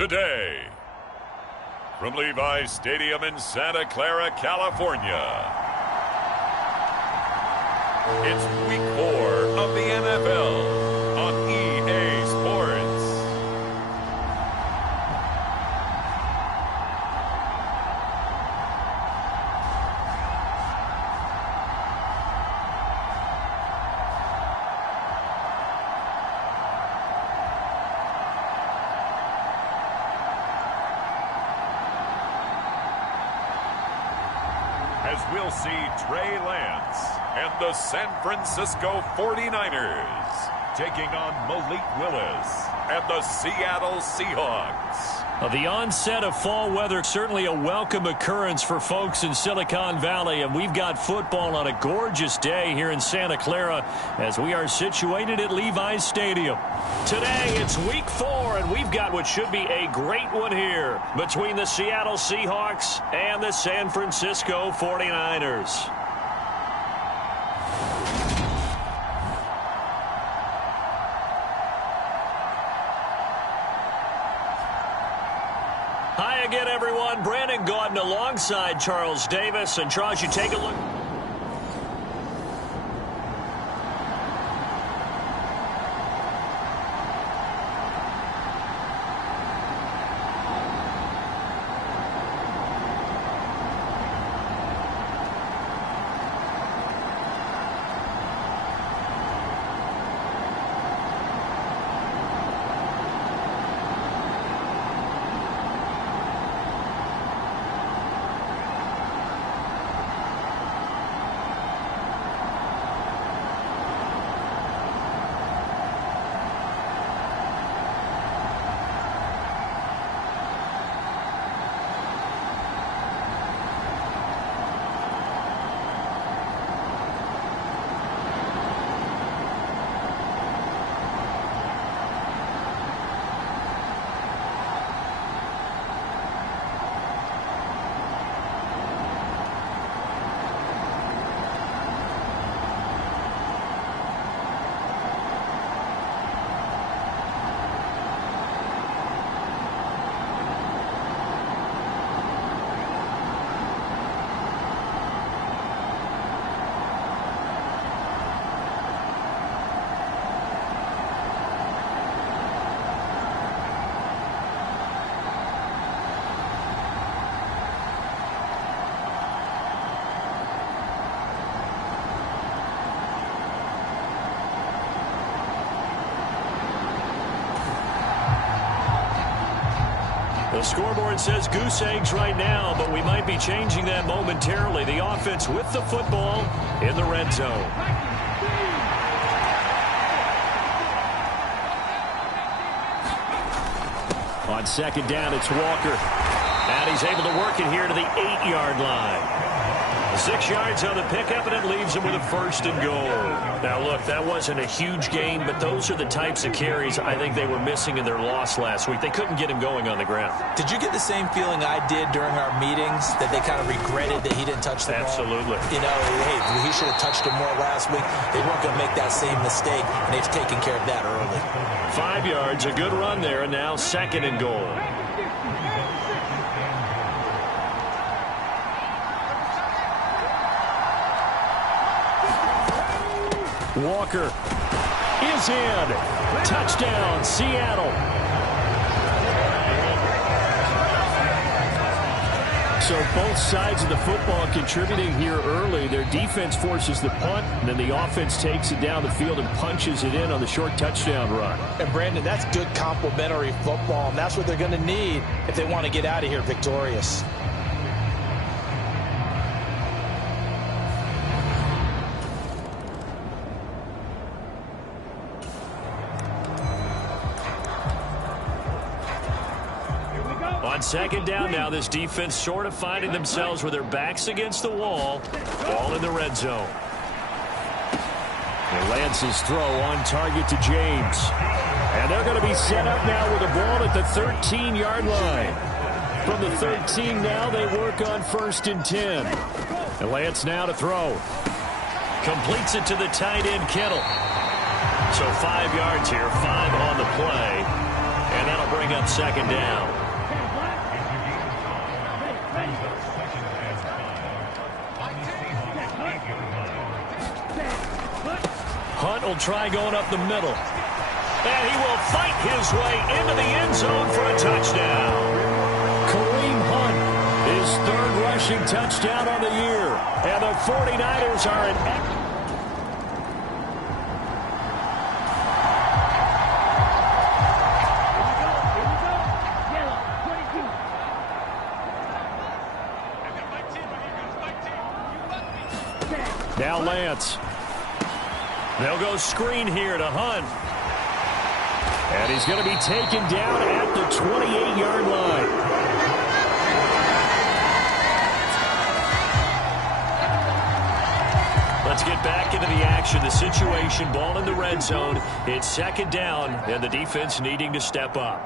today. From Levi's Stadium in Santa Clara, California, it's Week 4 of the NFL on EA Sports. As we'll see Trey Lance and the San Francisco 49ers taking on Malik Willis and the Seattle Seahawks. The onset of fall weather, certainly a welcome occurrence for folks in Silicon Valley, and we've got football on a gorgeous day here in Santa Clara as we are situated at Levi's Stadium. Today, it's Week 4, and we've got what should be a great one here between the Seattle Seahawks and the San Francisco 49ers. Hi again, everyone. Brandon Gaudin alongside Charles Davis. And Charles, you take a look. The scoreboard says goose eggs right now, but we might be changing that momentarily. The offense with the football in the red zone. On second down, it's Walker. And he's able to work it here to the 8-yard line. 6 yards on the pickup, and it leaves him with a first and goal. Now, look, that wasn't a huge gain, but those are the types of carries I think they were missing in their loss last week. They couldn't get him going on the ground. Did you get the same feeling I did during our meetings, that they kind of regretted that he didn't touch the ball? Absolutely. You know, hey, he should have touched it more last week. They weren't going to make that same mistake, and they've taken care of that early. 5 yards, a good run there, and now second and goal. Walker is in. Touchdown, Seattle. So both sides of the football contributing here early. Their defense forces the punt, and then the offense takes it down the field and punches it in on the short touchdown run. And, Brandon, that's good complementary football, and that's what they're going to need if they want to get out of here victorious. On second down now, this defense sort of finding themselves with their backs against the wall. Ball in the red zone. And Lance's throw on target to James. And they're going to be set up now with a ball at the 13-yard line. From the 13 now, they work on 1st and 10. And Lance now to throw. Completes it to the tight end, Kittle. So 5 yards here, 5 on the play. And that'll bring bring up second down. Hunt will try going up the middle. And he will fight his way into the end zone for a touchdown. Kareem Hunt, his third rushing touchdown on the year. And the 49ers are an now Lance. They'll go screen here to Hunt. And he's going to be taken down at the 28-yard line. Let's get back into the action. The situation, ball in the red zone. It's second down, and the defense needing to step up.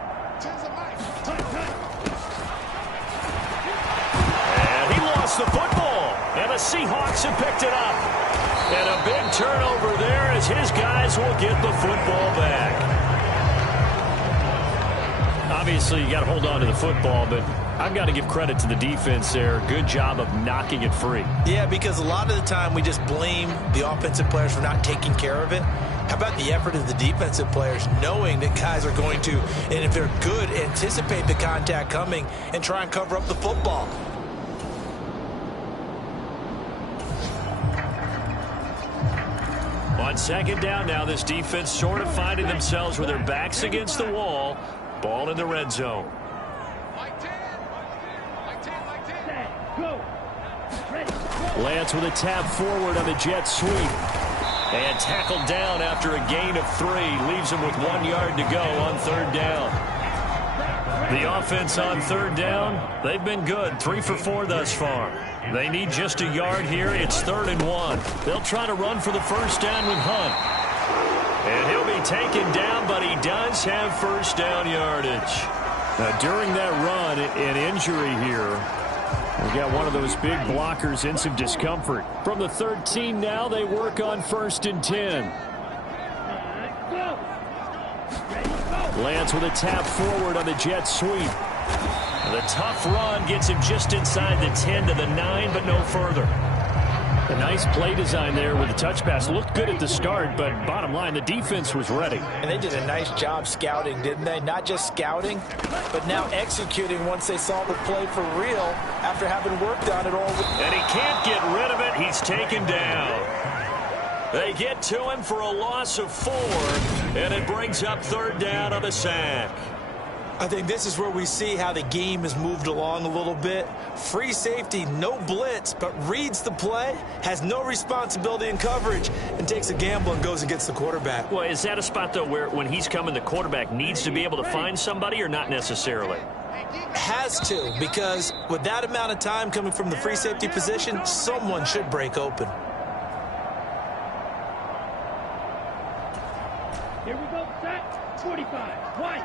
And he lost the football. And the Seahawks have picked it up. And a big turnover there as his guys will get the football back. Obviously, you got to hold on to the football, but I've got to give credit to the defense there. Good job of knocking it free. Yeah, because a lot of the time we just blame the offensive players for not taking care of it. How about the effort of the defensive players knowing that guys are going to, and if they're good, anticipate the contact coming and try and cover up the football. On second down now, this defense sort of finding themselves with their backs against the wall. Ball in the red zone. Lance with a tap forward on the jet sweep. And tackled down after a gain of 3. Leaves him with 1 yard to go on third down. The offense on third down, they've been good. 3 for 4 thus far. They need just a yard here. It's 3rd and 1. They'll try to run for the first down with Hunt. And he'll be taken down, but he does have first down yardage. Now, during that run, an injury here. We got one of those big blockers in some discomfort. From the 13 now, they work on 1st and 10. Lance with a tap forward on the jet sweep. The tough run gets him just inside the 10 to the 9, but no further. A nice play design there with the touch pass. Looked good at the start, but bottom line, the defense was ready. And they did a nice job scouting, didn't they? Not just scouting, but now executing once they saw the play for real after having worked on it all. And he can't get rid of it. He's taken down. They get to him for a loss of 4, and it brings up third down on the sack. I think this is where we see how the game has moved along a little bit. Free safety, no blitz, but reads the play, has no responsibility in coverage, and takes a gamble and goes and gets the quarterback. Well, is that a spot, though, where when he's coming, the quarterback needs to be able to find somebody or not necessarily? Has to, because with that amount of time coming from the free safety position, someone should break open. Here we go, set, 25, one.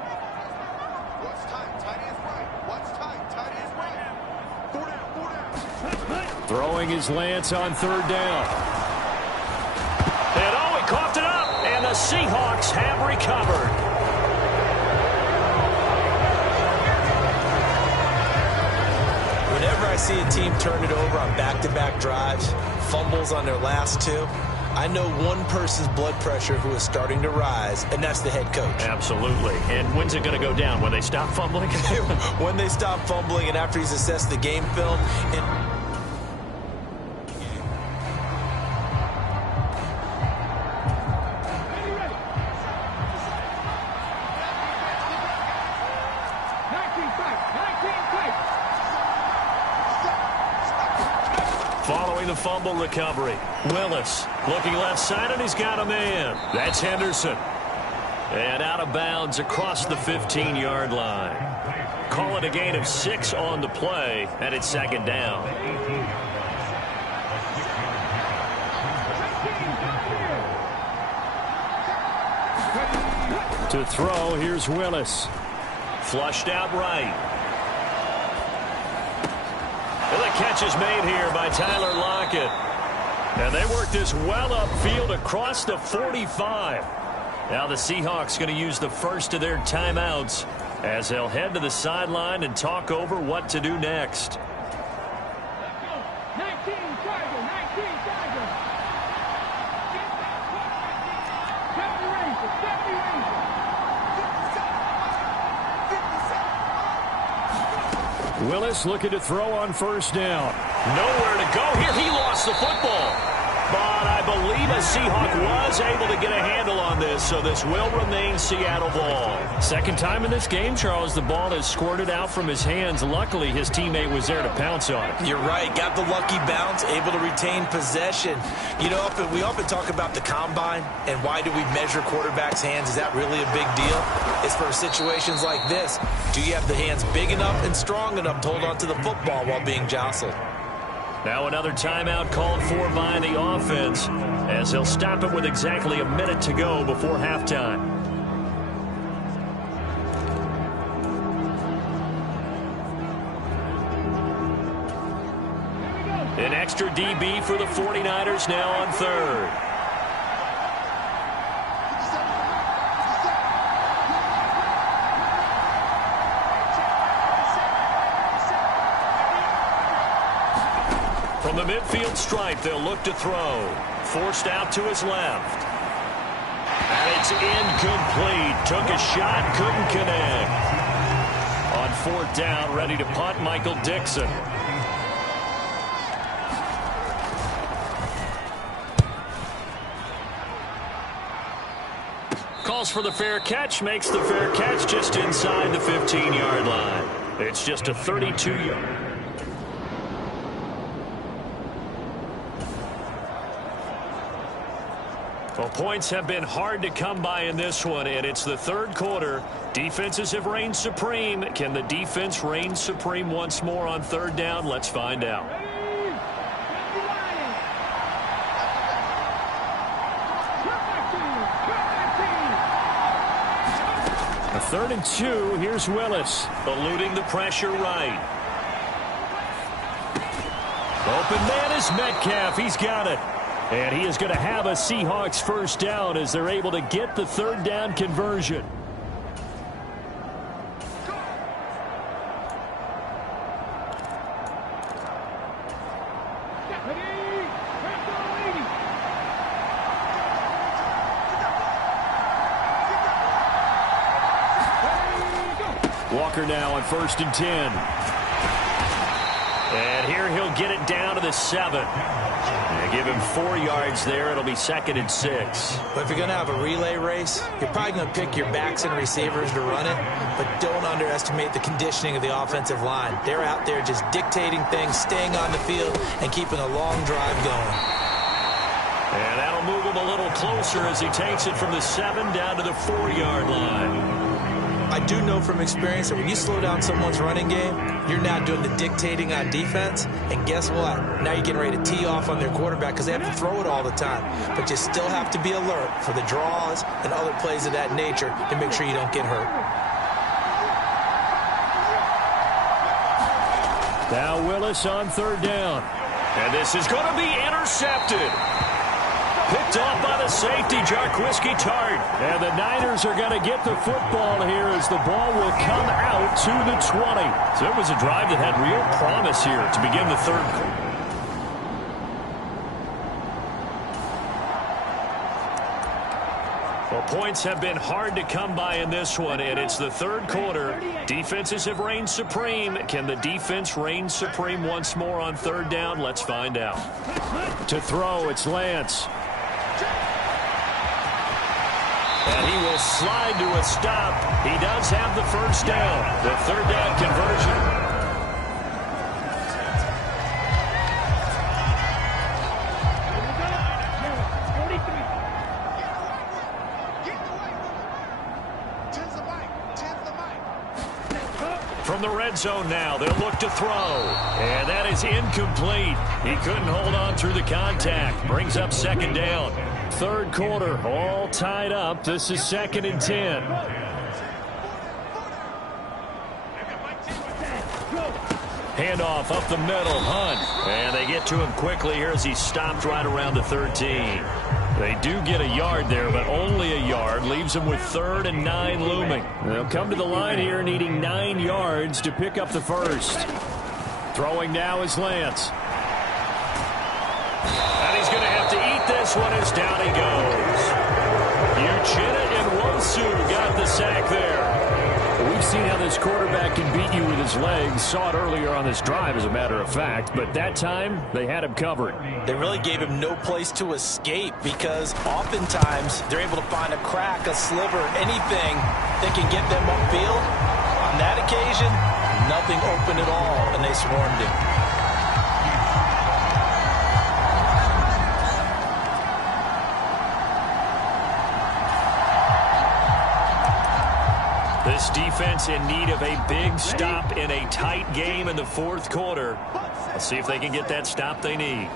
What's tight? Tight is right. What's tight? Tight is right. 4 down. Throwing his Lance on third down. And oh, he coughed it up. And the Seahawks have recovered. Whenever I see a team turn it over on back-to-back drives, fumbles on their last 2, I know one person's blood pressure who is starting to rise, and that's the head coach. Absolutely. And when's it going to go down? When they stop fumbling? When they stop fumbling and after he's assessed the game film. And following the fumble recovery, Willis looking left side, and he's got a man. That's Henderson. And out of bounds across the 15-yard line. Call it a gain of 6 on the play, and it's second down. To throw, here's Willis. Flushed out right. And the catch is made here by Tyler Lockett. And they work this well upfield across the 45. Now the Seahawks going to use the first of their timeouts as they'll head to the sideline and talk over what to do next. 19 Charger, 19 Charger. Deputy Ranger, Deputy Ranger. Willis looking to throw on first down. Nowhere to go here. He lost the football. But I believe a Seahawk was able to get a handle on this, so this will remain Seattle ball. Second time in this game, Charles, the ball has squirted out from his hands. Luckily, his teammate was there to pounce on it. You're right. Got the lucky bounce, able to retain possession. You know, we often talk about the combine and why do we measure quarterbacks' hands. Is that really a big deal? It's for situations like this. Do you have the hands big enough and strong enough to hold on to the football while being jostled? Now another timeout called for by the offense as he'll stop it with exactly a minute to go before halftime. An extra DB for the 49ers now on third. From the midfield stripe, they'll look to throw. Forced out to his left. And it's incomplete. Took a shot, couldn't connect. On fourth down, ready to punt, Michael Dixon. Calls for the fair catch, makes the fair catch just inside the 15-yard line. It's just a 32-yard. Well, points have been hard to come by in this one, and it's the third quarter. Defenses have reigned supreme. Can the defense reign supreme once more on third down? Let's find out. A 3rd and 2. Here's Willis, eluding the pressure right. Open man is Metcalf. He's got it. And he is going to have a Seahawks first down as they're able to get the third down conversion. Walker now on 1st and 10. And here he'll get it down to the 7. They give him 4 yards there. It'll be 2nd and 6. But if you're going to have a relay race, you're probably going to pick your backs and receivers to run it, but don't underestimate the conditioning of the offensive line. They're out there just dictating things, staying on the field, and keeping a long drive going. And that'll move him a little closer as he takes it from the 7 down to the 4-yard line. I do know from experience that when you slow down someone's running game, you're now doing the dictating on defense. And guess what? Now you're getting ready to tee off on their quarterback because they have to throw it all the time. But you still have to be alert for the draws and other plays of that nature to make sure you don't get hurt. Now Willis on 3rd down. And this is going to be intercepted. Picked off by the safety, Jarquiski Tart. And the Niners are going to get the football here as the ball will come out to the 20. So it was a drive that had real promise here to begin the third quarter. Well, points have been hard to come by in this one, and it's the third quarter. Defenses have reigned supreme. Can the defense reign supreme once more on third down? Let's find out. To throw, it's Lance. And he will slide to a stop. He does have the first down. The third down conversion. From the red zone now, they'll look to throw. And that is incomplete. He couldn't hold on through the contact. Brings up 2nd down. Third quarter, all tied up. This is 2nd and 10. Handoff up the middle, Hunt. And they get to him quickly here as he stopped right around the 13. They do get a yard there, but only a yard. Leaves them with 3rd and 9 looming. They'll come to the line here needing 9 yards to pick up the first. Throwing now is Lance. And he's going to have to eat this one as down he goes. Uchenna and Wosu got the sack there. We've seen how this quarterback can beat you with his legs. Saw it earlier on this drive, as a matter of fact. But that time, they had him covered. They really gave him no place to escape because oftentimes they're able to find a crack, a sliver, anything that can get them upfield. On that occasion, nothing open at all, and they swarmed him. This defense in need of a big stop in a tight game in the 4th quarter. Let's see if they can get that stop they need.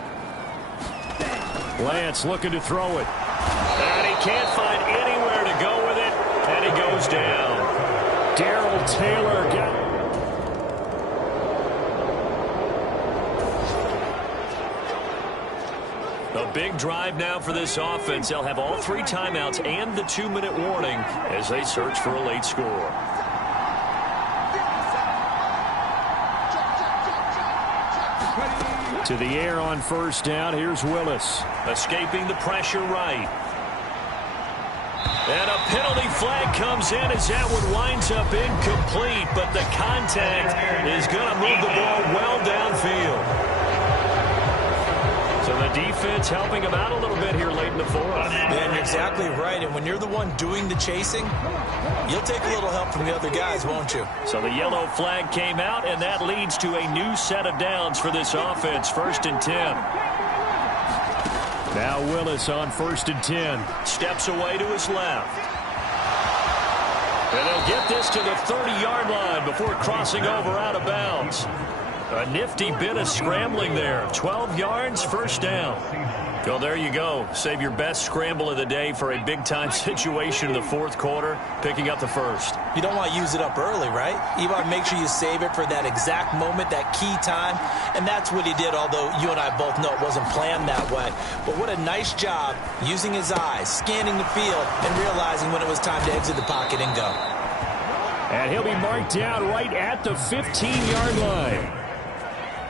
Lance looking to throw it. And he can't find anywhere to go with it. And he goes down. Darrell Taylor got... A big drive now for this offense. They'll have all 3 timeouts and the 2-minute warning as they search for a late score. To the air on 1st down. Here's Willis. Escaping the pressure right. And a penalty flag comes in as that one winds up incomplete. But the contact is going to move the ball well downfield. So the defense helping him out a little bit here late in the 4th. Man, you're exactly right. And when you're the one doing the chasing, you'll take a little help from the other guys, won't you? So the yellow flag came out, and that leads to a new set of downs for this offense. 1st and 10. Now Willis on 1st and 10. Steps away to his left. And they'll get this to the 30-yard line before crossing over out of bounds. A nifty bit of scrambling there. 12 yards, 1st down. Well, there you go. Save your best scramble of the day for a big-time situation in the 4th quarter, picking up the first. You don't want to use it up early, right? You want to make sure you save it for that exact moment, that key time. And that's what he did, although you and I both know it wasn't planned that way. But what a nice job using his eyes, scanning the field, and realizing when it was time to exit the pocket and go. And he'll be marked down right at the 15-yard line.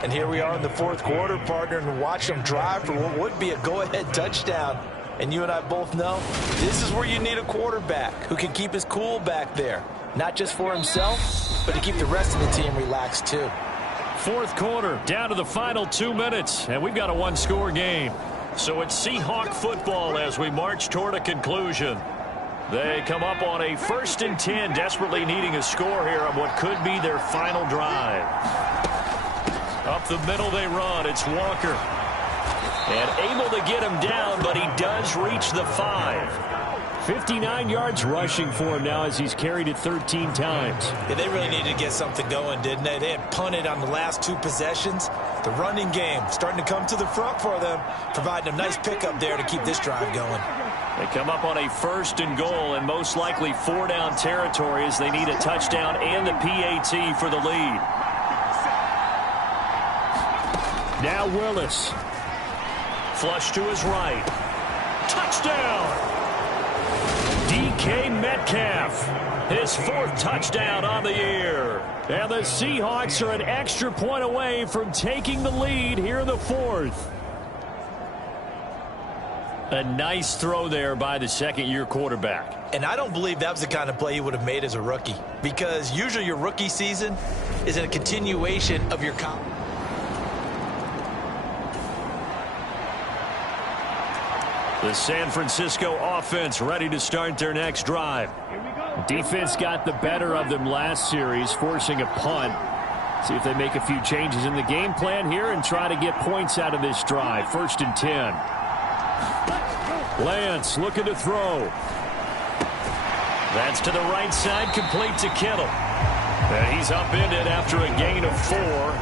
And here we are in the 4th quarter, partner, and watch them drive for what would be a go-ahead touchdown. And you and I both know this is where you need a quarterback who can keep his cool back there. Not just for himself, but to keep the rest of the team relaxed too. 4th quarter, down to the final 2 minutes, and we've got a 1-score game. So it's Seahawk football as we march toward a conclusion. They come up on a 1st and 10, desperately needing a score here on what could be their final drive. Up the middle they run. It's Walker. And able to get him down, but he does reach the 5. 59 yards rushing for him now as he's carried it 13 times. Yeah, they really needed to get something going, didn't they? They had punted on the last 2 possessions. The running game starting to come to the front for them, providing a nice pickup there to keep this drive going. They come up on a 1st and goal and most likely 4-down territory as they need a touchdown and the PAT for the lead. Now Willis. Flush to his right. Touchdown! DK Metcalf. His 4th touchdown on the year. And the Seahawks are an extra point away from taking the lead here in the 4th. A nice throw there by the 2nd-year quarterback. And I don't believe that was the kind of play he would have made as a rookie. Because usually your rookie season is a continuation of your college. The San Francisco offense ready to start their next drive. Defense got the better of them last series, forcing a punt. See if they make a few changes in the game plan here and try to get points out of this drive. 1st and 10. Lance looking to throw. That's to the right side, complete to Kittle. And he's upended after a gain of 4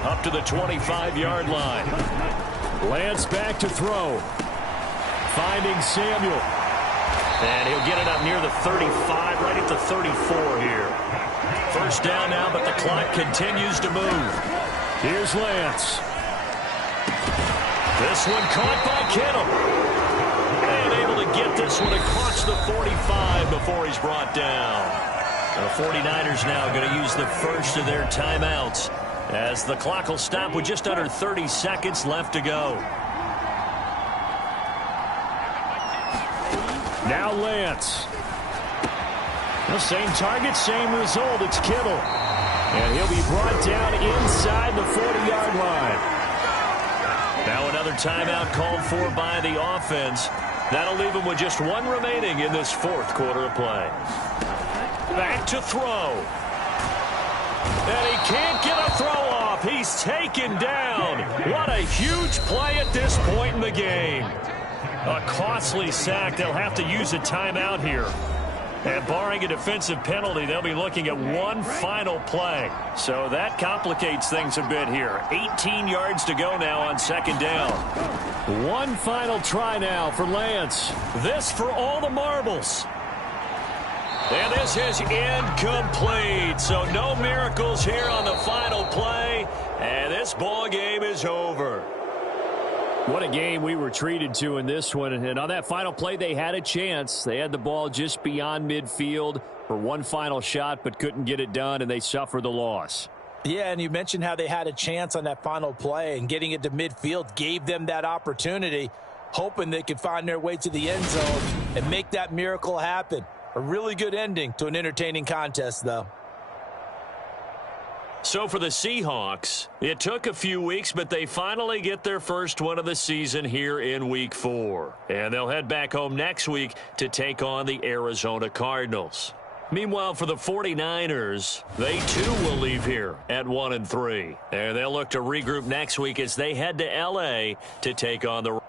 up to the 25-yard line. Lance back to throw. Finding Samuel. And he'll get it up near the 35, right at the 34 here. 1st down now, but the clock continues to move. Here's Lance. This one caught by Kittle. And unable to get this one across the 45 before he's brought down. The 49ers now going to use the first of their timeouts as the clock will stop with just under 30 seconds left to go. Now Lance. The same target, same result. It's Kittle. And he'll be brought down inside the 40-yard line. Now another timeout called for by the offense. That'll leave him with just one remaining in this fourth quarter of play. Back to throw. And he can't get a throw off. He's taken down. What a huge play at this point in the game. A costly sack. They'll have to use a timeout here. And barring a defensive penalty, they'll be looking at one final play. So that complicates things a bit here. 18 yards to go now on second down. One final try now for Lance. This for all the marbles. And this is incomplete. So no miracles here on the final play. And this ball game is over. What a game we were treated to in this one. And on that final play, they had a chance. They had the ball just beyond midfield for one final shot, but couldn't get it done, and they suffered the loss. Yeah, and you mentioned how they had a chance on that final play, and getting it to midfield gave them that opportunity, hoping they could find their way to the end zone and make that miracle happen. A really good ending to an entertaining contest, though. So for the Seahawks, it took a few weeks, but they finally get their first one of the season here in Week 4. And they'll head back home next week to take on the Arizona Cardinals. Meanwhile, for the 49ers, they too will leave here at 1-3. And they'll look to regroup next week as they head to L.A. to take on the